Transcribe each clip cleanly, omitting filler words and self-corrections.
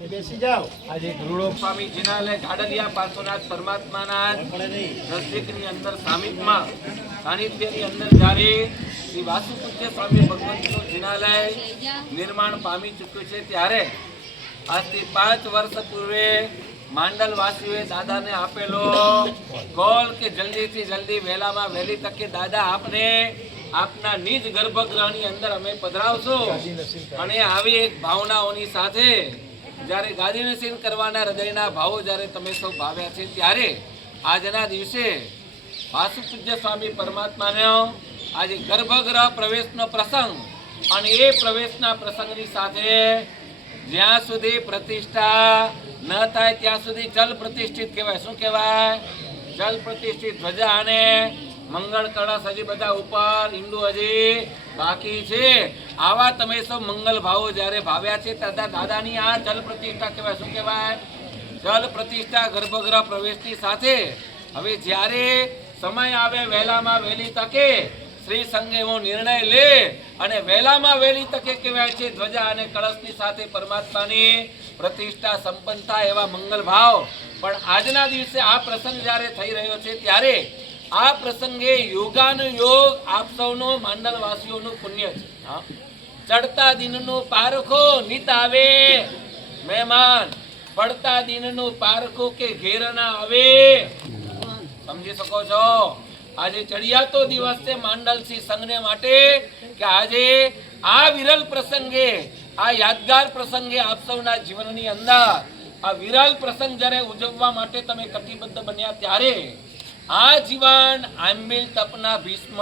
બેસી જાઓ. આજે ગુરુડો સ્વામી જીનાલય ગાડલિયા પાર્શ્વનાથ પરમાત્માના નજદીકની અંદર સાનિધ્યની અંદર જ્યારે શ્રી વાસુ પૂજ્ય સ્વામી ભગવંતનું જીનાલય નિર્માણ પામી ચૂક્યું છે ત્યારે આજથી 5 વર્ષ પૂર્વે માંડલવાસીઓએ દાદાને આપેલો કોલ કે જલ્દીથી જલ્દી વહેલામાં વહેલી તકે દાદા આપને આપના નિજ ગર્ભગૃહની અંદર અમે પધરાવશો અને આવી એક ભાવનાઓની સાથે જ્યારે ગાદીનસીન કરવાના હૃદયના ભાવો જ્યારે તમે સૌ ભાવ્યા છે ત્યારે આજના દિવસે વાસુ પૂજ્ય સ્વામી પરમાત્માનો આજે ગર્ભગૃહ પ્રવેશનો પ્રસંગ અને એ પ્રવેશના પ્રસંગની સાથે જ્યાં સુધી પ્રતિષ્ઠા ન થાય ત્યાં સુધી જલ પ્રતિષ્ઠિત કહેવાય. શું કહેવાય? જલ પ્રતિષ્ઠિત ધ્વજા અને મંગળ કળશ હજી બધા ઉપર, ઈંડુ હજી બાકી છે. આવા તમે સૌ મંગલ ભાવો જ્યારે ભાવ્યા છે તથા દાદાની આ જલ પ્રતિષ્ઠા કહેવાય. શું કહેવાય? જલ પ્રતિષ્ઠા ગર્ભગૃહ પ્રવેશની સાથે હવે જ્યારે સમય આવે વહેલામાં વહેલી તકે શ્રી સંઘ એવો નિર્ણય લે અને વહેલામાં વહેલી તકે કહેવાય છે ધ્વજા અને કળશની સાથે પરમાત્માની પ્રતિષ્ઠા સંપન્ન થાય એવા મંગલ ભાવ. પણ આજના દિવસે આ પ્રસંગ જ્યારે થઈ રહ્યો છે ત્યારે આ પ્રસંગે યોગાનુયોગ આપ સૌનો માંડલવાસીઓનું પુણ્ય છે. ચડતા દિનનું પારખો નિત આવે મહેમાન, પડતા દિનનું પારખો કે ઘેર ના આવે. સમજી શકો છો? આજે ચડિયાતો દિવસ છે માંડલસી સંઘને માટે કે આજે આ વિરલ પ્રસંગે, આ યાદગાર પ્રસંગે આપ સૌના જીવનની અંદર આ વિરલ પ્રસંગ જ્યારે ઉજવવા માટે તમે કટિબદ્ધ બન્યા ત્યારે આ જીવન આંબિલ તપના ભીષ્મ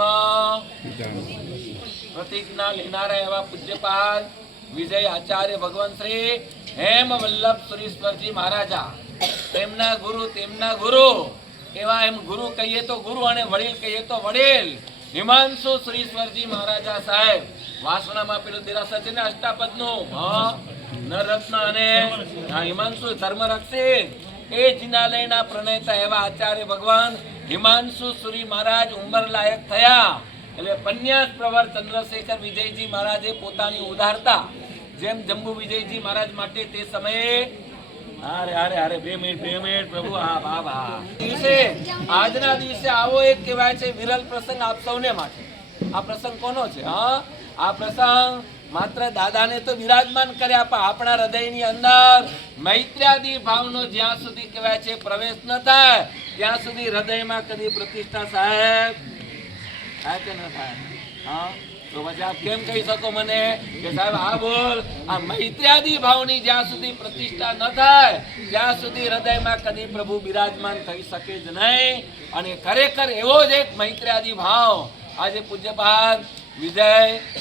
પ્રતિજ્ઞા લેનારા એવા પૂજ્યપાદ વિજય આચાર્ય ભગવાન શ્રી હેમ વલ્લભ સુરેશ્વરજી મહારાજા, તેમના ગુરુ એવા એમ ગુરુ કહીએ તો ગુરુ અને વડીલ કહીએ તો વડીલ હિમાંશુ સુરેશ્વરજી મહારાજા સાહેબ. વાસણામાં પેલું દેરાસર છે ને અષ્ટાપદનું, નરરત્ન અને હિમાંશુ ધર્મરક્ષિત એ જીનાલયના પ્રણેતા એવા આચાર્ય ભગવાન હિમાંશુ સુરી મહારાજ ઉંમર લાયક થયા એટલે પન્યાસ પ્રવર ચંદ્રશેખર વિજયજી મહારાજે પોતાની ઉદારતા જેમ જંબુ વિજયજી મહારાજ માટે તે સમયે અરે 2 મિનિટ પ્રભુ. આજના દિવસે આવો એક કહેવાય છે વિરલ પ્રસંગ આપ સૌને માટે. આ પ્રસંગ કોનો છે? આ પ્રસંગ માત્ર દાદાને તો વિરાજમાન કર્યા પણ આપણા હૃદયની અંદર મૈત્ર્યાદી ભાવનો જ્યાં સુધી કહેવાય છે પ્રવેશ ન થાય ત્યાં સુધી હૃદયમાં કદી પ્રતિષ્ઠા સાહેબ થાય કે ન થાય? તો પછી આપ કેમ કહી શકો મને કે સાહેબ આ બોલ, આ મૈત્ર્યાદી ભાવની જ્યાં સુધી પ્રતિષ્ઠા ન થાય ત્યાં સુધી હૃદયમાં કદી પ્રભુ બિરાજમાન થઈ શકે જ નહીં. અને ખરેખર એવો જ એક મૈત્ર્યાદી ભાવ આજે પૂજ્યપાદ વિજય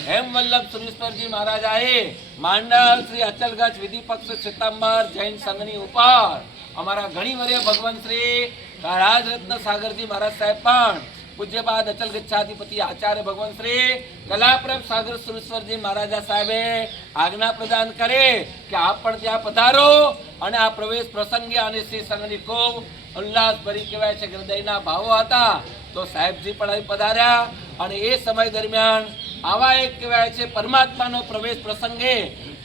હેમ વલ્લભ સુરેશ્વરજી મહારાજાએ માંડલ શ્રી અચલગઢ વિધિ પક્ષ સિતંબર જૈન સંઘની ઉપર અમારા ઘણી વર્ય ભગવાન શ્રી રાજરત્ન સાગરજી મહારાજ સાહેબ પણ પૂજ્યપાદ અચલ ગચ્છાધિપતિ આચાર્ય ભગવાન શ્રી કલાપ્રભ સાગર સુરેશ્વરજી મહારાજા સાહેબે આજ્ઞા પ્રદાન કરે કે આપ પણ ત્યાં પધારો અને આ પ્રવેશ પ્રસંગે અને શ્રી સંઘની ખૂબ ઉલ્લાસભરી કહેવાય છે હૃદયના ભાવો હતા. તો સાહેબજી પણ અહીં પધાર્યા અને એ સમય દરમિયાન આવા એક કહેવાય છે પરમાત્માનો પ્રવેશ પ્રસંગે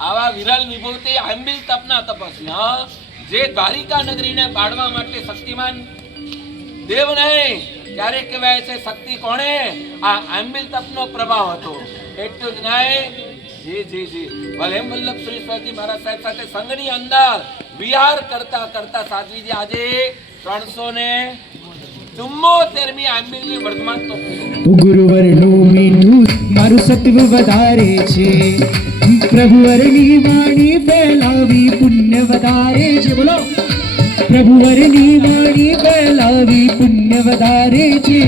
આવા વિરલ વિભૂતિ આંબિલ તપના તપસ્વી જે દ્વારિકા નગરીને બાળવા માટે શક્તિમાન દેવ નહીં ત્યારે કહેવાય છે શક્તિ કોણે? આ આંબિલ તપનો પ્રભાવ હતો. એટલું જ નહીં, જી હેમ વલ્લભ સુરેશ્વરજી મહારાજ સાહેબ સાથે સંઘની અંદર વિહાર કરતા સાધ્વીજી આજે 374મી આંબિલની વર્ધમાન તો ગુરુવરનું મીઠું મારું સત્વ વધારે છે, પ્રભુવરની વાણી ફેલાવી પુણ્ય વધારે છે. બોલો, પ્રભુવરની વાણી ફેલાવી પુણ્ય વધારે છે,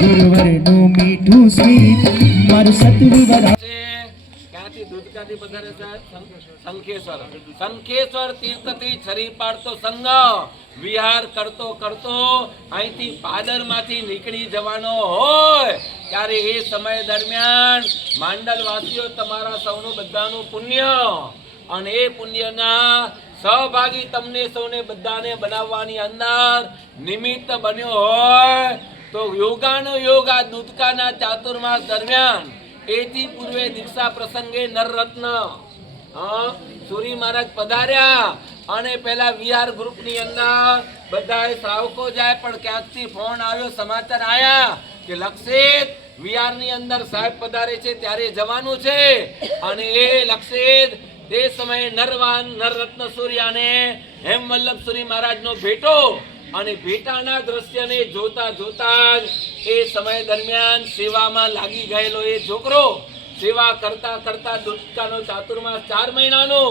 ગુરુવરનું મીઠું સ્મિત મારું સત્વ વધારે. ક્યાંથી દૂધકાથી પધારે સાહેબ? શંખેશ્વર તીર્થથી છરી પાડતો સંઘ વિહાર કરતો અહીંથી પાદરમાંથી નીકળી જવાનો હોય ત્યારે એ સમય દરમિયાન માંડલવાસીઓ તમારા સૌનું બધાનું પુણ્ય અને એ પુણ્યના સહભાગી તમને સૌને બધાને બનાવવાની અંદર નિમિત્ત બન્યો હોય તો યોગાનો યોગ આ દૂધકાના ચાતુર્માસ દરમિયાન એથી પૂર્વે દીક્ષા પ્રસંગે નરરત્ન સુરી મહારાજ પધાર્યા અને પેલા વિહાર ગ્રુપની અંદર બધા શ્રાવકો જાય, પણ ક્યાંકથી ફોન આવ્યો, સમાચાર આયા કે લક્ષિત વિહારની અંદર સાહેબ પધારે છે, ત્યારે જવાનું છે. અને એ લક્ષિત તે સમયે નરવાન નરરત્ન સૂર્યાને હેમવલ્લભ સુરી મહારાજનો ભેટો, અને ભેટાના દ્રશ્યને જોતા જોતા જ એ સમય દરમિયાન સેવામાં લાગી ગયેલો એ છોકરો સેવા કરતા કરતા દુષ્કાનો ચાતુર્માસ 4 મહિનાનો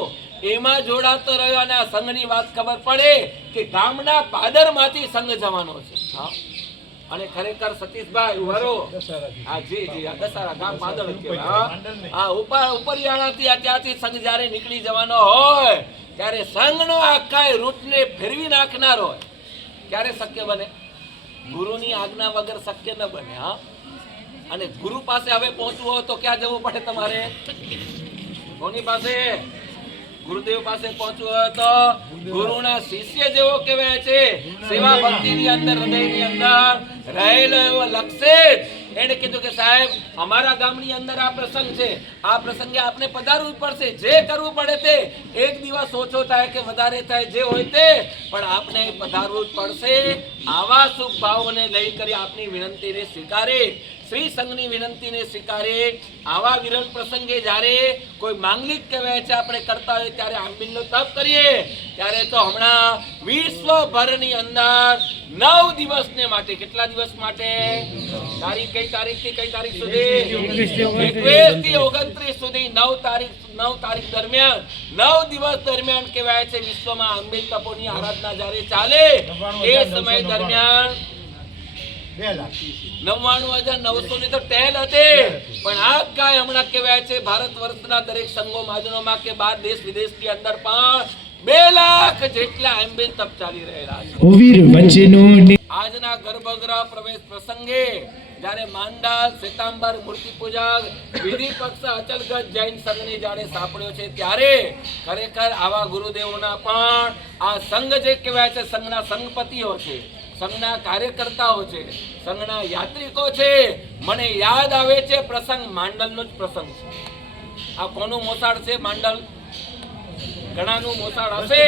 એમાં જોડાતો રહ્યો. અને આ સંઘની વાત ખબર પડે કે ગામના પાદરમાંથી સંઘ જવાનો છે. અને ખરેખર સતીશભાઈ ઉભરો, હા જી જી, આ દસારા ગામ પાદર કહેવાય. હા ઉપરિયાણાથી ત્યાંથી સંઘ જ્યારે નીકળી જવાનો હોય ત્યારે સંઘનો આખા રૂટને ફેરવી નાખનાર હોય. ક્યારે શક્ય બને? ગુરુની આજ્ઞા વગર શક્ય ન બને. હા, અને ગુરુ પાસે હવે પહોંચવું હોય તો ક્યાં જવું પડે તમારે? કોની પાસે? ગુરુદેવ પાસે પહોંચવું હોય તો ગુરુના શિષ્ય જેવો કહેવાય છે. સેવા ભક્તિની અંદર, હૃદયની અંદર રહેલો એવો લક્ષિત એને કીધું કે સાહેબ અમારા ગામની અંદર આ પ્રસંગ છે, આ પ્રસંગે આપને પધારવું પડશે. જે કરવું પડે તે, એક દિવસ ઓછો થાય કે વધારે થાય, જે હોય તે, પણ આપને પધારવું જ પડશે. આવા શુભ ભાવોને લઈ કરી આપની વિનંતીને સ્વીકારે, શ્રી સંઘની વિનંતીને સ્વીકારે. આવા વિરલ પ્રસંગે જ્યારે કોઈ માંગલિક કહેવાય છે આપણે કરતા હોય ત્યારે આંબીલનો તપ કરીએ, ત્યારે તો હમણાં વિશ્વભરની અંદર 9 દિવસને માટે, કેટલા દિવસ માટે? તારીખ કઈ તારીખથી કઈ તારીખ સુધી? 21 થી 29 સુધી 9 તારીખ દરમિયાન 9 દિવસ દરમિયાન કહેવાય છે વિશ્વમાં આંબીલ તપોની આરાધના જ્યારે ચાલે એ સમય દરમિયાન 99,900 ની તો ટેલ હતી, પણ આ કાય હમણાં કહેવાય છે ભારત વર્ષના દરેક સંઘો મહાજનોમાં કે 12 દેશ વિદેશની અંદર પણ 2 લાખ જેટલા આંબીલ તપ ચાલી રહેલા છે. આજના ગર્ભગૃહ પ્રવેશ પ્રસંગે જ્યારે માંડલ, શ્વેતાંબર, મૂર્તિ પૂજક, વિધિ પક્ષ અચલગઢ જૈન સંઘની જ્યારે સાંપડ્યો છે, ત્યારે ખરેખર આવા ગુરુદેવોના પણ આ સંઘ જે કહેવાય છે, સંઘના સંઘપતિઓ છે, સંઘના કાર્યકર્તાઓ છે, સંઘના યાત્રિકો છે. મને યાદ આવે છે પ્રસંગ માંડલનો જ પ્રસંગ છે. આ કોનું મોસાળ છે? માંડલ ઘણાનું મોસાળ હશે,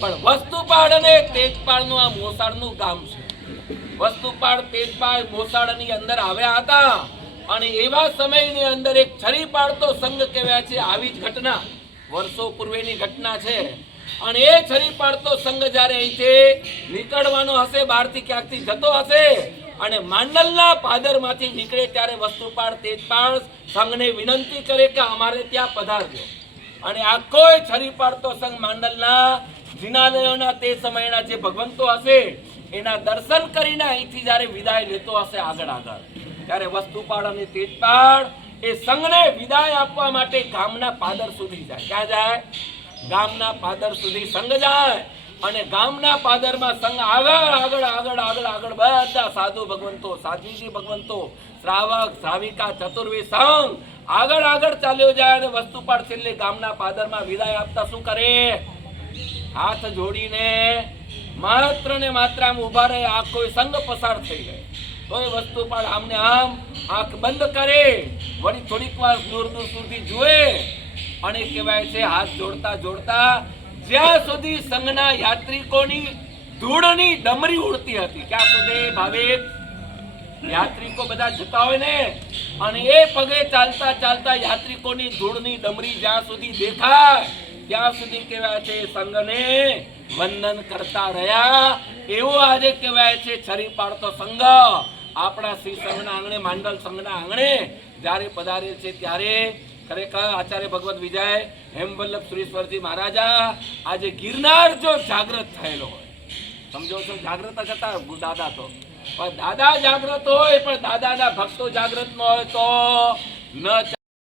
પણ વસ્તુપાડ અને તેજપાડનું આ મોસાળનું ગામ છે. વસ્તુપાડ, તેજપાડ, મોસાળની અંદર આવ્યા હતા, અને એવા સમયની અંદર એક છરી પાડતો સંઘ કહેવાય છે. આવી જ ઘટના વર્ષો પૂર્વેની ઘટના છે. અને એ છરી પાડતો સંઘ જ્યારે અહીંથી નીકળવાનો હશે, બહારથી ક્યાંકથી જતો હશે, અને માંડલના પાદરમાંથી નીકળે ત્યારે વસ્તુપાડ, તેજપાડ સંઘને વિનંતી કરે કે અમારે ત્યાં પધારજો. અને આખો છરી પાડતો સંઘ માંડલના જિનાલયોના તે સમયના જે ભગવંતો હશે એના દર્શન કરીને અહીંથી જ્યારે વિદાય લેતો હશે આગળ, ત્યારે વસ્તુપાડ અને તેજપાડ એ સંઘને વિદાય આપવા માટે ગામના પાદર સુધી જાય. ક્યાં જાય? ગામના પાદર સુધી સંઘ જાય, અને ગામના પાદરમાં સંઘ આગળ બધા સાધુ ભગવંતો, સાધ્વીજી ભગવંતો, શ્રાવક, શ્રાવિકા, ચતુર્વેદ સંઘ આગળ ચાલ્યો જાય. અને વસ્તુપાડ છેલ્લે ગામના પાદરમાં વિદાય આપતા શું કરે? હાથ જોડીને માત્ર ને માત્ર આમ ઉભા રહે. આખો સંઘ પસાર થઈ ગયો તો એ વસ્તુપાડ આમને આમ આંખ બંધ કરે, વળી થોડીક વાર દૂર સુધી જુએ, અને કહેવાય છે હાથ જોડતા જોડતા જ્યાં સુધી સંઘના યાત્રિકોની ધૂળની ડમરી ઉડતી હતી, ક્યાં સુધી ભાવિક યાત્રિકો બધા જતા હોય ને, અને એ પગે ચાલતા ચાલતા યાત્રિકોની ધૂળની ડમરી જ્યાં સુધી દેખાય ત્યાં સુધી કહેવાય છે સંઘને વંદન કરતા રહ્યા. એવો આજે કહેવાય છે છરી પાડતો સંઘ આપણા શ્રી સંઘના આંગણે, માંડલ સંઘના આંગણે જ્યારે પધારે છે, ત્યારે ખરેખર આચાર્ય ભગવત વિજય હેમવલ્લભ સુરેશ્વરજી મહારાજા આજે ગિરનાર જો જાગૃત થયેલો હોય, સમજો છો, જાગૃત જ હતા દાદા તો, પણ દાદા જાગૃત હોય પણ દાદાના ભક્તો જાગૃત ન હોય તો ન